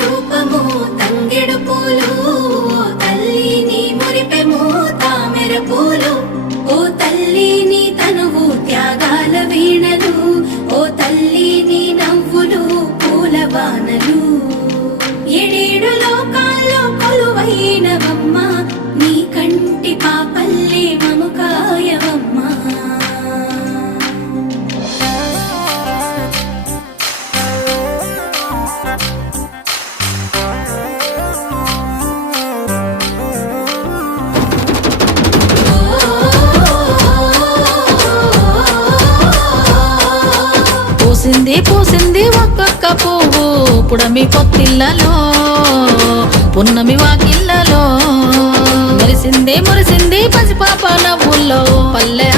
రూపము తంగెడు పూలు, ఓ తల్లి నీ మురిపెము తామెర పూలు, ఓ తల్లి నీ తనువు త్యాగాల వీణలు, ఓ తల్లి నీ నవ్వులు పూల బాణలు. ఏడేడు లోకాల్లో కొలువైనవమ్మ, నీ కంటి పాపల్లే మము కాయవమ్మా. పూసింది పూసింది ఒక్కొక్క పువ్వు పుడమి పొత్తిళ్ళలో, పున్నమి వాకిళ్ళలో, మురిసింది మురిసింది పసిపాప నవ్వుల్లో, పల్లె